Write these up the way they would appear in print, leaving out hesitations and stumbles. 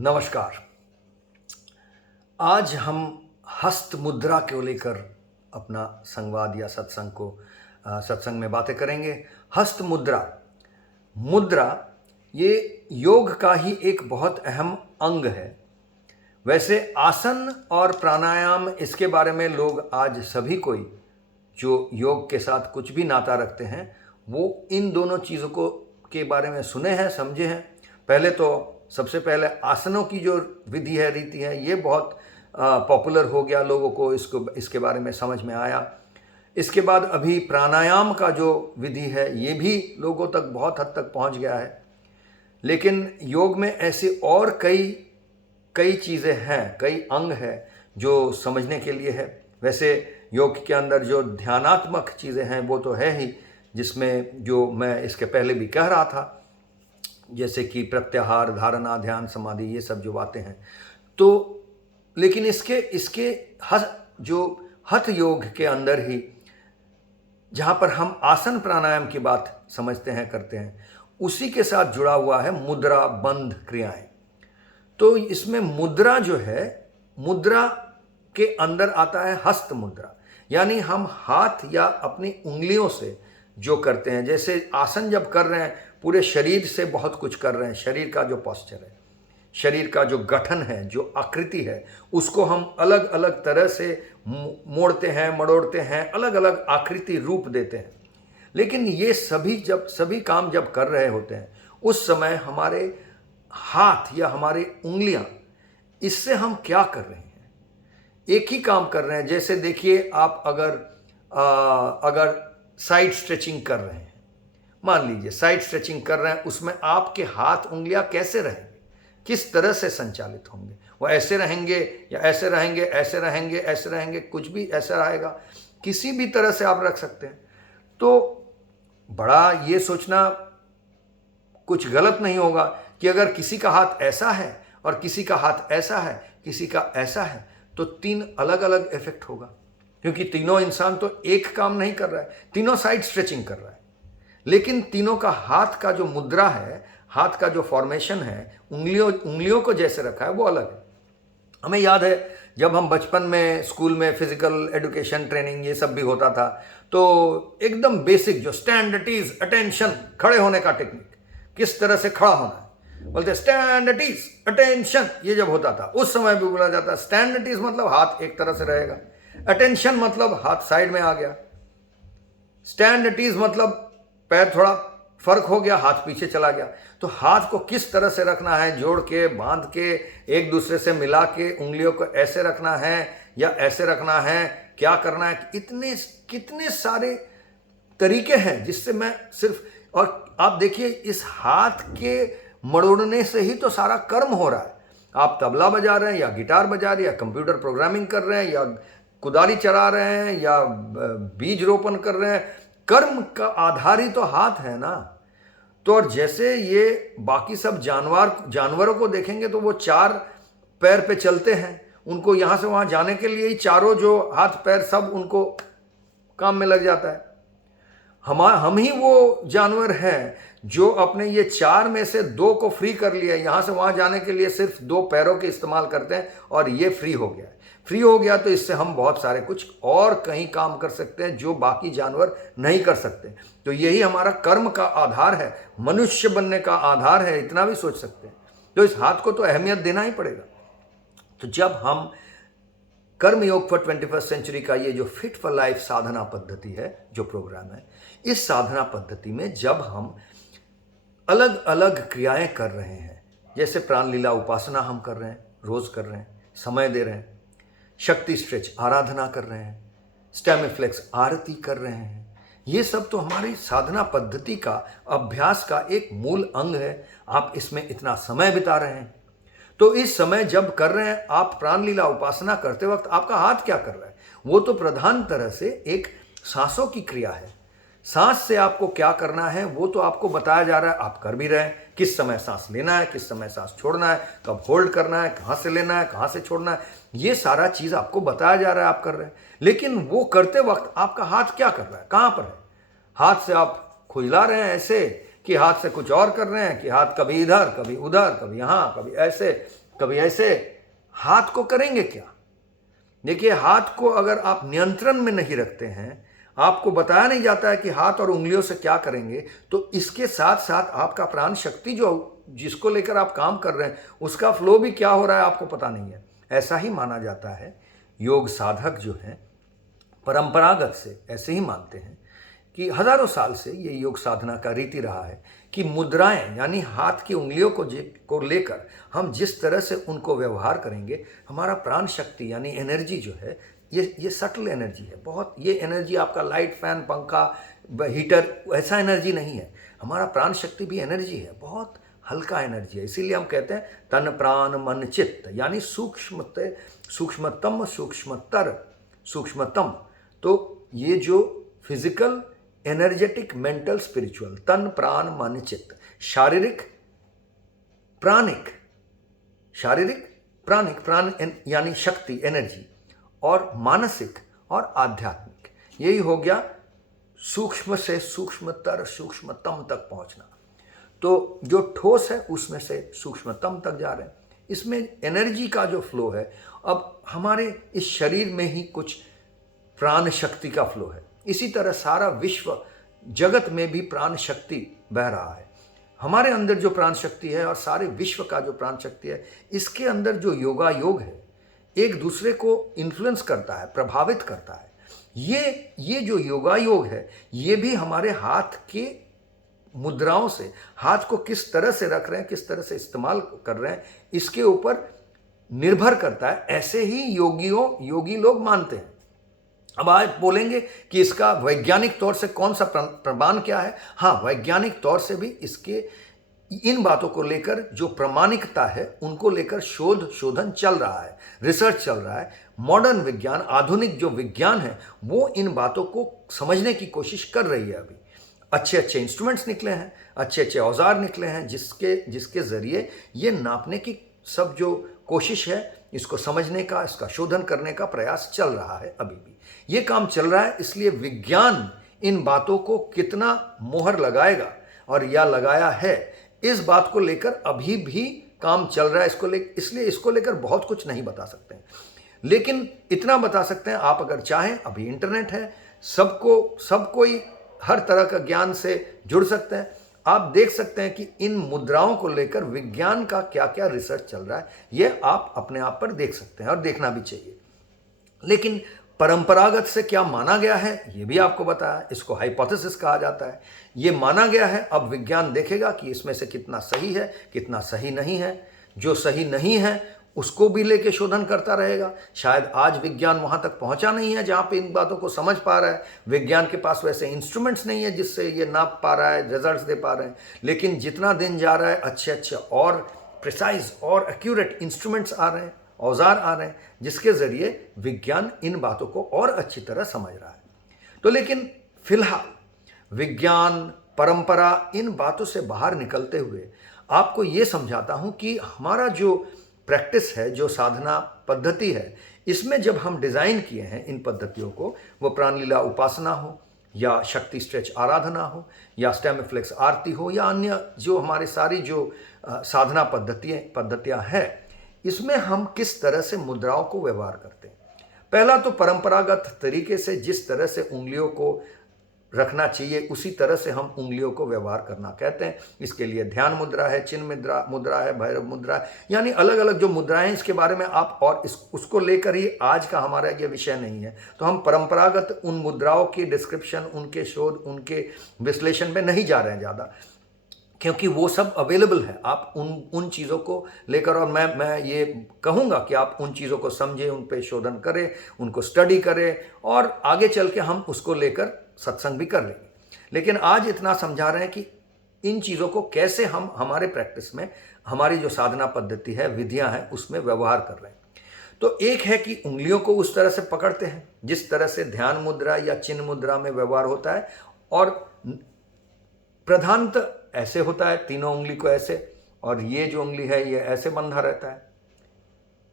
नमस्कार। आज हम हस्त मुद्रा को लेकर अपना संवाद या सत्संग में बातें करेंगे। हस्त मुद्रा मुद्रा ये योग का ही एक बहुत अहम अंग है। वैसे आसन और प्राणायाम इसके बारे में लोग आज सभी कोई जो योग के साथ कुछ भी नाता रखते हैं वो इन दोनों चीज़ों को के बारे में सुने हैं, समझे हैं। पहले तो सबसे पहले आसनों की जो विधि है, रीति है, ये बहुत पॉपुलर हो गया, लोगों को इसके बारे में समझ में आया। इसके बाद अभी प्राणायाम का जो विधि है ये भी लोगों तक बहुत हद तक पहुंच गया है। लेकिन योग में ऐसे और कई चीज़ें हैं, कई अंग हैं जो समझने के लिए है। वैसे योग के अंदर जो ध्यानात्मक चीज़ें हैं वो तो है ही, जिसमें जो मैं इसके पहले भी कह रहा था, जैसे कि प्रत्याहार, धारणा, ध्यान, समाधि, ये सब जो बातें हैं। तो लेकिन इसके हठ योग के अंदर ही जहाँ पर हम आसन प्राणायाम की बात समझते हैं, करते हैं, उसी के साथ जुड़ा हुआ है मुद्रा बंध क्रियाएं। तो इसमें मुद्रा जो है, मुद्रा के अंदर आता है हस्त मुद्रा, यानी हम हाथ या अपनी उंगलियों से जो करते हैं। जैसे आसन जब कर रहे हैं पूरे शरीर से बहुत कुछ कर रहे हैं, शरीर का जो पोस्चर है, शरीर का जो गठन है, जो आकृति है, उसको हम अलग अलग तरह से मोड़ते हैं, मड़ोड़ते हैं, अलग अलग आकृति रूप देते हैं। लेकिन ये सभी काम जब कर रहे होते हैं उस समय हमारे हाथ या हमारी उंगलियां, इससे हम क्या कर रहे हैं? एक ही काम कर रहे हैं। जैसे देखिए, आप अगर साइड स्ट्रेचिंग कर रहे हैं, मान लीजिए साइड स्ट्रेचिंग कर रहे हैं, उसमें आपके हाथ उंगलियां कैसे रहेंगे, किस तरह से संचालित होंगे? वो ऐसे रहेंगे या ऐसे रहेंगे, ऐसे रहेंगे, ऐसे रहेंगे, कुछ भी ऐसा रहेगा, किसी भी तरह से आप रख सकते हैं। तो बड़ा ये सोचना कुछ गलत नहीं होगा कि अगर किसी का हाथ ऐसा है और किसी का हाथ ऐसा है, किसी का ऐसा है, तो 3 अलग अलग इफेक्ट होगा, क्योंकि तीनों इंसान तो एक काम नहीं कर रहा है, तीनों साइड स्ट्रेचिंग कर रहा है। लेकिन तीनों का हाथ का जो मुद्रा है, हाथ का जो फॉर्मेशन है, उंगलियों को जैसे रखा है वो अलग है। हमें याद है जब हम बचपन में स्कूल में फिजिकल एजुकेशन ट्रेनिंग ये सब भी होता था, तो एकदम बेसिक जो स्टैंड एट ईज, अटेंशन, खड़े होने का टेक्निक, किस तरह से खड़ा होना है, बोलते स्टैंड एट ईज, अटेंशन। ये जब होता था उस समय भी बोला जाता स्टैंड एट ईज मतलब हाथ एक तरह से रहेगा, अटेंशन मतलब हाथ साइड में आ गया, स्टैंड एट ईज मतलब पैर थोड़ा फर्क हो गया, हाथ पीछे चला गया। तो हाथ को किस तरह से रखना है, जोड़ के, बांध के, एक दूसरे से मिला के, उंगलियों को ऐसे रखना है या ऐसे रखना है, क्या करना है, कितने सारे तरीके हैं जिससे मैं सिर्फ, और आप देखिए इस हाथ के मड़ोड़ने से ही तो सारा कर्म हो रहा है। आप तबला बजा रहे हैं या गिटार बजा रहे हैं या कंप्यूटर प्रोग्रामिंग कर रहे हैं या कुदाली चला रहे हैं या बीज रोपण कर रहे हैं, कर्म का आधार ही तो हाथ है ना। तो और जैसे ये बाकी सब जानवरों को देखेंगे तो वो 4 पैर पे चलते हैं, उनको यहाँ से वहाँ जाने के लिए ही चारों जो हाथ पैर सब उनको काम में लग जाता है। हम ही वो जानवर हैं जो अपने ये 4 में से 2 को फ्री कर लिया, यहाँ से वहाँ जाने के लिए सिर्फ 2 पैरों के इस्तेमाल करते हैं और ये फ्री हो गया। फ्री हो गया तो इससे हम बहुत सारे कुछ और कहीं काम कर सकते हैं जो बाकी जानवर नहीं कर सकते। तो यही हमारा कर्म का आधार है, मनुष्य बनने का आधार है, इतना भी सोच सकते हैं। तो इस हाथ को तो अहमियत देना ही पड़ेगा। तो जब हम कर्म योग फॉर 21st सेंचुरी का ये जो फिट फॉर लाइफ साधना पद्धति है, जो प्रोग्राम है, इस साधना पद्धति में जब हम अलग अलग क्रियाएं कर रहे हैं, जैसे प्राण लीला उपासना हम कर रहे हैं, रोज कर रहे हैं, समय दे रहे हैं, शक्ति स्ट्रेच आराधना कर रहे हैं, स्टेमिफ्लेक्स आरती कर रहे हैं, ये सब तो हमारी साधना पद्धति का, अभ्यास का एक मूल अंग है। आप इसमें इतना समय बिता रहे हैं, तो इस समय जब कर रहे हैं आप प्राण लीला उपासना करते वक्त आपका हाथ क्या कर रहा है? वो तो प्रधान तरह से एक सांसों की क्रिया है। सांस से आपको क्या करना है वो तो आपको बताया जा रहा है, आप कर भी रहे हैं। किस समय सांस लेना है, किस समय सांस छोड़ना है, कब होल्ड करना है, कहाँ से लेना है, कहाँ से छोड़ना है, ये सारा चीज़ आपको बताया जा रहा है, आप कर रहे हैं। लेकिन वो करते वक्त आपका हाथ क्या कर रहा है, कहाँ पर है? हाथ से आप खुजला रहे हैं ऐसे कि हाथ से कुछ और कर रहे हैं, कि हाथ कभी इधर, कभी उधर, कभी यहाँ, कभी ऐसे, कभी ऐसे हाथ को करेंगे क्या? देखिए, हाथ को अगर आप नियंत्रण में नहीं रखते हैं, आपको बताया नहीं जाता है कि हाथ और उंगलियों से क्या करेंगे, तो इसके साथ साथ आपका प्राण शक्ति जो जिसको लेकर आप काम कर रहे हैं उसका फ्लो भी क्या हो रहा है आपको पता नहीं है। ऐसा ही माना जाता है। योग साधक जो हैं परंपरागत से ऐसे ही मानते हैं कि हजारों साल से ये योग साधना का रीति रहा है कि मुद्राएं यानी हाथ की उंगलियों को लेकर हम जिस तरह से उनको व्यवहार करेंगे, हमारा प्राण शक्ति यानी एनर्जी जो है, ये सटल एनर्जी है बहुत। ये एनर्जी आपका लाइट, फैन, पंखा, हीटर ऐसा एनर्जी नहीं है। हमारा प्राण शक्ति भी एनर्जी है, बहुत हल्का एनर्जी है। इसीलिए हम कहते हैं तन प्राण मन चित्त, यानी सूक्ष्मतम सूक्ष्मतर सूक्ष्मतम। तो ये जो फिजिकल, एनर्जेटिक, मेंटल, स्पिरिचुअल, तन प्राण मन चित्त, शारीरिक प्राणिक, प्राण यानी शक्ति, एनर्जी, और मानसिक और आध्यात्मिक, यही हो गया सूक्ष्म से सूक्ष्मतर सूक्ष्मतम तक पहुंचना। तो जो ठोस है उसमें से सूक्ष्मतम तक जा रहे हैं। इसमें एनर्जी का जो फ्लो है, अब हमारे इस शरीर में ही कुछ प्राण शक्ति का फ्लो है। इसी तरह सारा विश्व जगत में भी प्राण शक्ति बह रहा है। हमारे अंदर जो प्राण शक्ति है और सारे विश्व का जो प्राण शक्ति है, इसके अंदर जो योगा योग है एक दूसरे को इन्फ्लुएंस करता है, प्रभावित करता है। ये जो योगा योग है, ये भी हमारे हाथ के मुद्राओं से, हाथ को किस तरह से रख रहे हैं, किस तरह से इस्तेमाल कर रहे हैं, इसके ऊपर निर्भर करता है। ऐसे ही योगी लोग मानते हैं। अब आप बोलेंगे कि इसका वैज्ञानिक तौर से कौन सा प्रमाण क्या है? हाँ, वैज्ञानिक तौर से भी इसके इन बातों को लेकर जो प्रामाणिकता है उनको लेकर शोधन चल रहा है, रिसर्च चल रहा है। मॉडर्न विज्ञान, आधुनिक जो विज्ञान है, वो इन बातों को समझने की कोशिश कर रही है। अभी अच्छे अच्छे इंस्ट्रूमेंट्स निकले हैं, अच्छे अच्छे औजार निकले हैं, जिसके ज़रिए ये नापने की सब जो कोशिश है, इसको समझने का, इसका शोधन करने का प्रयास चल रहा है। अभी भी ये काम चल रहा है। इसलिए विज्ञान इन बातों को कितना मोहर लगाएगा और या लगाया है, इस बात को लेकर अभी भी काम चल रहा है। इसलिए इसको लेकर बहुत कुछ नहीं बता सकते हैं, लेकिन इतना बता सकते हैं, आप अगर चाहें, अभी इंटरनेट है, सब कोई हर तरह का ज्ञान से जुड़ सकते हैं। आप देख सकते हैं कि इन मुद्राओं को लेकर विज्ञान का क्या क्या रिसर्च चल रहा है, ये आप अपने आप पर देख सकते हैं और देखना भी चाहिए। लेकिन परंपरागत से क्या माना गया है, ये भी आपको बताया। इसको हाइपोथेसिस कहा जाता है। ये माना गया है, अब विज्ञान देखेगा कि इसमें से कितना सही है, कितना सही नहीं है। जो सही नहीं है उसको भी लेके शोधन करता रहेगा। शायद आज विज्ञान वहां तक पहुंचा नहीं है जहां पे इन बातों को समझ पा रहा है। विज्ञान के पास वैसे इंस्ट्रूमेंट्स नहीं है जिससे ये नाप पा रहा है, रिजल्ट्स दे पा रहे हैं। लेकिन जितना दिन जा रहा है, अच्छे अच्छे और प्रिसाइज और एक्यूरेट इंस्ट्रूमेंट्स आ रहे हैं, औजार आ रहे हैं, जिसके ज़रिए विज्ञान इन बातों को और अच्छी तरह समझ रहा है। तो लेकिन फिलहाल विज्ञान, परंपरा, इन बातों से बाहर निकलते हुए आपको ये समझाता हूँ कि हमारा जो प्रैक्टिस है, जो साधना पद्धति है, इसमें जब हम डिज़ाइन किए हैं इन पद्धतियों को, वो प्राणलीला उपासना हो या शक्ति स्ट्रेच आराधना हो या स्टेम फ्लेक्स आरती हो या अन्य जो हमारे सारी जो साधना पद्धतियाँ हैं, इसमें हम किस तरह से मुद्राओं को व्यवहार करते हैं। पहला तो परंपरागत तरीके से जिस तरह से उंगलियों को रखना चाहिए, उसी तरह से हम उंगलियों को व्यवहार करना कहते हैं। इसके लिए ध्यान मुद्रा है, चिन्ह मुद्रा है, भैरव मुद्रा है, यानी अलग अलग जो मुद्राएं हैं, इसके बारे में आप और उसको लेकर ही आज का हमारा ये विषय नहीं है। तो हम परंपरागत उन मुद्राओं की डिस्क्रिप्शन, उनके शोध, उनके विश्लेषण में नहीं जा रहे हैं ज़्यादा, क्योंकि वो सब अवेलेबल है। आप उन चीज़ों को लेकर, और मैं ये कहूँगा कि आप उन चीज़ों को समझें, उन पे शोधन करें, उनको स्टडी करें, और आगे चल के हम उसको लेकर सत्संग भी कर लेंगे। लेकिन आज इतना समझा रहे हैं कि इन चीज़ों को कैसे हम हमारे प्रैक्टिस में, हमारी जो साधना पद्धति है, विधियाँ हैं, उसमें व्यवहार कर रहे हैं। तो एक है कि उंगलियों को उस तरह से पकड़ते हैं जिस तरह से ध्यान मुद्रा या चिन्ह मुद्रा में व्यवहार होता है, और प्रधानतः ऐसे होता है, तीनों उंगली को ऐसे, और ये जो उंगली है ये ऐसे बंधा रहता है।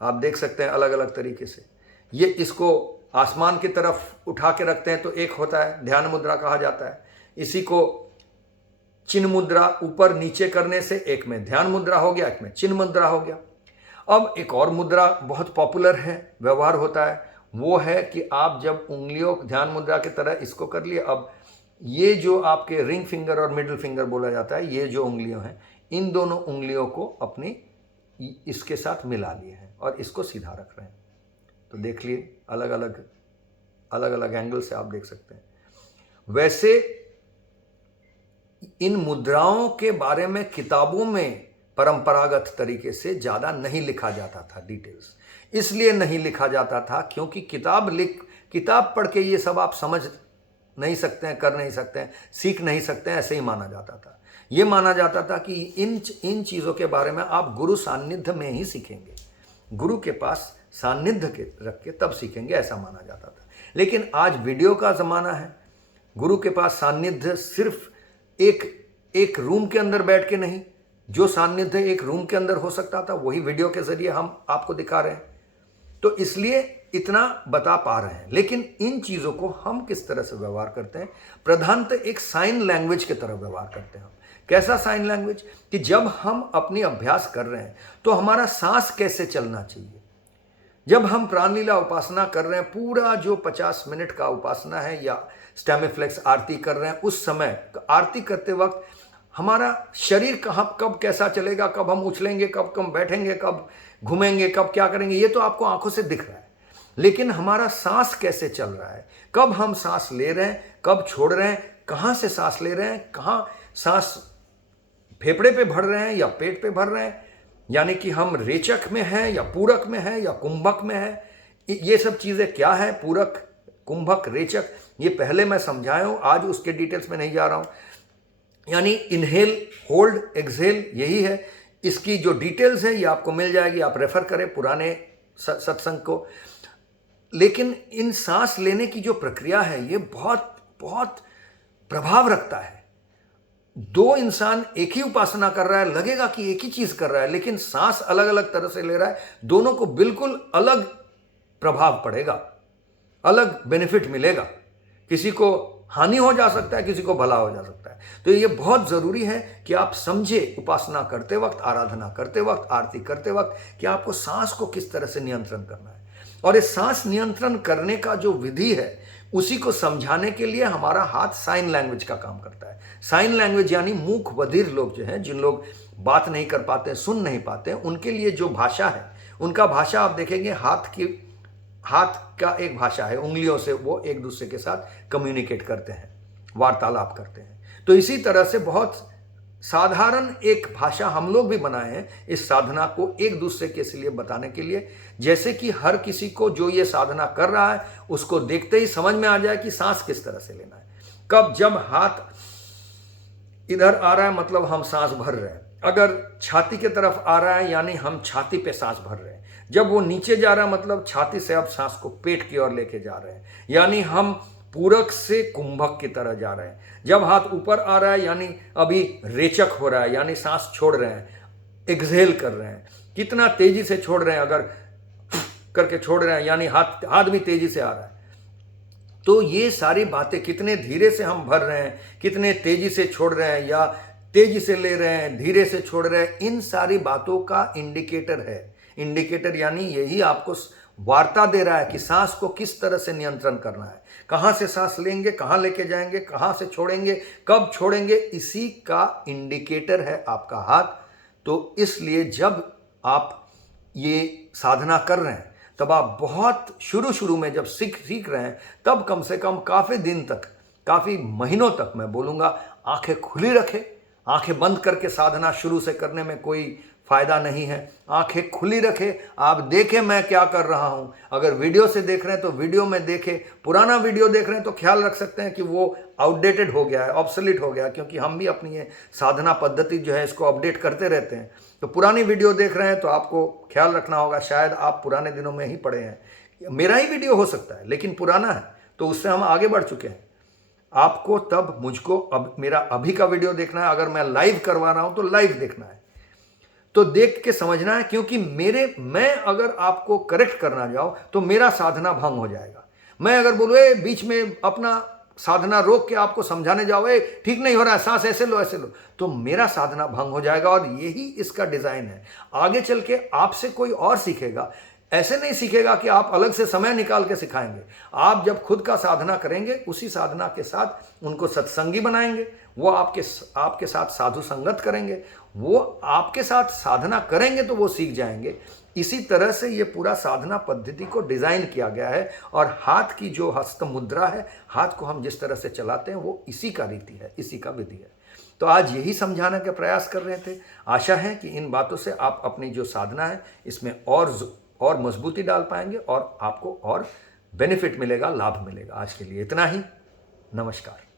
आप देख सकते हैं अलग अलग तरीके से। ये इसको आसमान की तरफ उठा के रखते हैं तो एक होता है, ध्यान मुद्रा कहा जाता है। इसी को चिन्ह मुद्रा ऊपर नीचे करने से एक में ध्यान मुद्रा हो गया, एक में चिन्ह मुद्रा हो गया। अब एक और मुद्रा बहुत पॉपुलर है, व्यवहार होता है, वो है कि आप जब उंगलियों, ध्यान मुद्रा की तरह इसको कर लिए, अब ये जो आपके रिंग फिंगर और मिडिल फिंगर बोला जाता है, ये जो उंगलियों हैं, इन दोनों उंगलियों को अपनी इसके साथ मिला लिए हैं और इसको सीधा रख रहे हैं। तो देख लिए, अलग अलग एंगल से आप देख सकते हैं। वैसे इन मुद्राओं के बारे में किताबों में परंपरागत तरीके से ज़्यादा नहीं लिखा जाता था डिटेल्स। इसलिए नहीं लिखा जाता था क्योंकि किताब पढ़ के ये सब आप समझ नहीं सकते हैं, कर नहीं सकते हैं, सीख नहीं सकते हैं, ऐसे ही माना जाता था। ये माना जाता था कि इन चीज़ों के बारे में आप गुरु सान्निध्य में ही सीखेंगे, गुरु के पास सान्निध्य के रख के तब सीखेंगे, ऐसा माना जाता था। लेकिन आज वीडियो का ज़माना है, गुरु के पास सान्निध्य सिर्फ एक रूम के अंदर बैठ के नहीं, जो सान्निध्य एक रूम के अंदर हो सकता था वही वीडियो के जरिए हम आपको दिखा रहे हैं। तो इसलिए इतना बता पा रहे हैं। लेकिन इन चीज़ों को हम किस तरह से व्यवहार करते हैं, प्रधानतः एक साइन लैंग्वेज की तरह व्यवहार करते हैं हम। कैसा साइन लैंग्वेज? कि जब हम अपनी अभ्यास कर रहे हैं तो हमारा सांस कैसे चलना चाहिए। जब हम प्राणलीला उपासना कर रहे हैं, पूरा जो 50 मिनट का उपासना है या स्टैमिफ्लेक्स आरती कर रहे हैं, उस समय आरती करते वक्त हमारा शरीर कहाँ कब कैसा चलेगा, कब हम उछलेंगे, कब बैठेंगे, कब घूमेंगे, कब क्या करेंगे, ये तो आपको आंखों से दिख रहा है। लेकिन हमारा सांस कैसे चल रहा है, कब हम सांस ले रहे हैं, कब छोड़ रहे हैं, कहाँ से सांस ले रहे हैं, कहाँ सांस फेफड़े पे भर रहे हैं या पेट पे भर रहे हैं, यानी कि हम रेचक में हैं या पूरक में हैं या कुंभक में हैं, ये सब चीज़ें क्या है, पूरक, कुंभक, रेचक, ये पहले मैं समझाया हूँ, आज उसके डिटेल्स में नहीं जा रहा हूँ। यानी इनहेल, होल्ड, एक्सहेल, यही है। इसकी जो डिटेल्स है ये आपको मिल जाएगी, आप रेफर करें पुराने सत्संग को। लेकिन इन सांस लेने की जो प्रक्रिया है ये बहुत बहुत प्रभाव रखता है। दो इंसान एक ही उपासना कर रहा है, लगेगा कि एक ही चीज कर रहा है, लेकिन सांस अलग अलग तरह से ले रहा है, दोनों को बिल्कुल अलग प्रभाव पड़ेगा, अलग बेनिफिट मिलेगा। किसी को हानि हो जा सकता है, किसी को भला हो जा सकता है। तो ये बहुत जरूरी है कि आप समझे उपासना करते वक्त, आराधना करते वक्त, आरती करते वक्त, कि आपको सांस को किस तरह से नियंत्रण करना है। और इस सांस नियंत्रण करने का जो विधि है उसी को समझाने के लिए हमारा हाथ साइन लैंग्वेज का काम करता है। साइन लैंग्वेज यानी मूक बधिर लोग जो हैं, जिन लोग बात नहीं कर पाते, सुन नहीं पाते, उनके लिए जो भाषा है, उनका भाषा आप देखेंगे हाथ का एक भाषा है, उंगलियों से वो एक दूसरे के साथ कम्युनिकेट करते हैं, वार्तालाप करते हैं। तो इसी तरह से बहुत साधारण एक भाषा हम लोग भी बनाए हैं इस साधना को एक दूसरे के लिए बताने के लिए, जैसे कि हर किसी को जो ये साधना कर रहा है उसको देखते ही समझ में आ जाए कि सांस किस तरह से लेना है। कब जब हाथ इधर आ रहा है मतलब हम सांस भर रहे हैं, अगर छाती की तरफ आ रहा है यानी हम छाती पे सांस भर रहे हैं, जब वो नीचे जा रहा है मतलब छाती से अब सांस को पेट की ओर लेके जा रहे हैं, यानी हम पूरक से कुंभक की तरह जा रहे हैं। जब हाथ ऊपर आ रहा है यानी अभी रेचक हो रहा है, यानी सांस छोड़ रहे हैं, एक्सहेल कर रहे हैं। कितना तेजी से छोड़ रहे हैं, अगर करके छोड़ रहे हैं यानी हाथ भी तेजी से आ रहा है। तो ये सारी बातें, कितने धीरे से हम भर रहे हैं, कितने तेजी से छोड़ रहे हैं या तेजी से ले रहे हैं, धीरे से छोड़ रहे हैं, इन सारी बातों का इंडिकेटर है। इंडिकेटर यानी यही आपको वार्ता दे रहा है कि सांस को किस तरह से नियंत्रण करना है, कहाँ से सांस लेंगे, कहाँ लेके जाएंगे, कहाँ से छोड़ेंगे, कब छोड़ेंगे, इसी का इंडिकेटर है आपका हाथ। तो इसलिए जब आप ये साधना कर रहे हैं तब आप बहुत शुरू में जब सीख रहे हैं तब कम से कम काफ़ी दिन तक, काफ़ी महीनों तक मैं बोलूँगा, आंखें खुली रखें। आंखें बंद करके साधना शुरू से करने में कोई फ़ायदा नहीं है। आंखें खुली रखें, आप देखें मैं क्या कर रहा हूँ। अगर वीडियो से देख रहे हैं तो वीडियो में देखें, पुराना वीडियो देख रहे हैं तो ख्याल रख सकते हैं कि वो आउटडेटेड हो गया है, ऑब्सोलीट हो गया, क्योंकि हम भी अपनी ये साधना पद्धति जो है इसको अपडेट करते रहते हैं। तो पुरानी वीडियो देख रहे हैं तो आपको ख्याल रखना होगा, शायद आप पुराने दिनों में ही पढ़े हैं, मेरा ही वीडियो हो सकता है लेकिन पुराना है, तो उससे हम आगे बढ़ चुके हैं। आपको तब मुझको अब मेरा अभी का वीडियो देखना है, अगर मैं लाइव करवा रहा हूं तो लाइव देखना है, तो देख के समझना है, क्योंकि मैं अगर आपको करेक्ट करना जाऊं तो मेरा साधना भंग हो जाएगा। मैं अगर बोलूँ बीच में अपना साधना रोक के आपको समझाने जाओ, ए ठीक नहीं हो रहा है, सांस ऐसे लो ऐसे लो, तो मेरा साधना भंग हो जाएगा। और यही इसका डिजाइन है। आगे चल के आपसे कोई और सीखेगा, ऐसे नहीं सीखेगा कि आप अलग से समय निकाल के सिखाएंगे। आप जब खुद का साधना करेंगे, उसी साधना के साथ उनको सत्संगी बनाएंगे, वो आपके साथ साधु संगत करेंगे, वो आपके साथ साधना करेंगे तो वो सीख जाएंगे। इसी तरह से ये पूरा साधना पद्धति को डिजाइन किया गया है। और हाथ की जो हस्त मुद्रा है, हाथ को हम जिस तरह से चलाते हैं, वो इसी का रीति है, इसी का विधि है। तो आज यही समझाने का प्रयास कर रहे थे। आशा है कि इन बातों से आप अपनी जो साधना है इसमें और मजबूती डाल पाएंगे और आपको और बेनिफिट मिलेगा, लाभ मिलेगा। आज के लिए इतना ही। नमस्कार।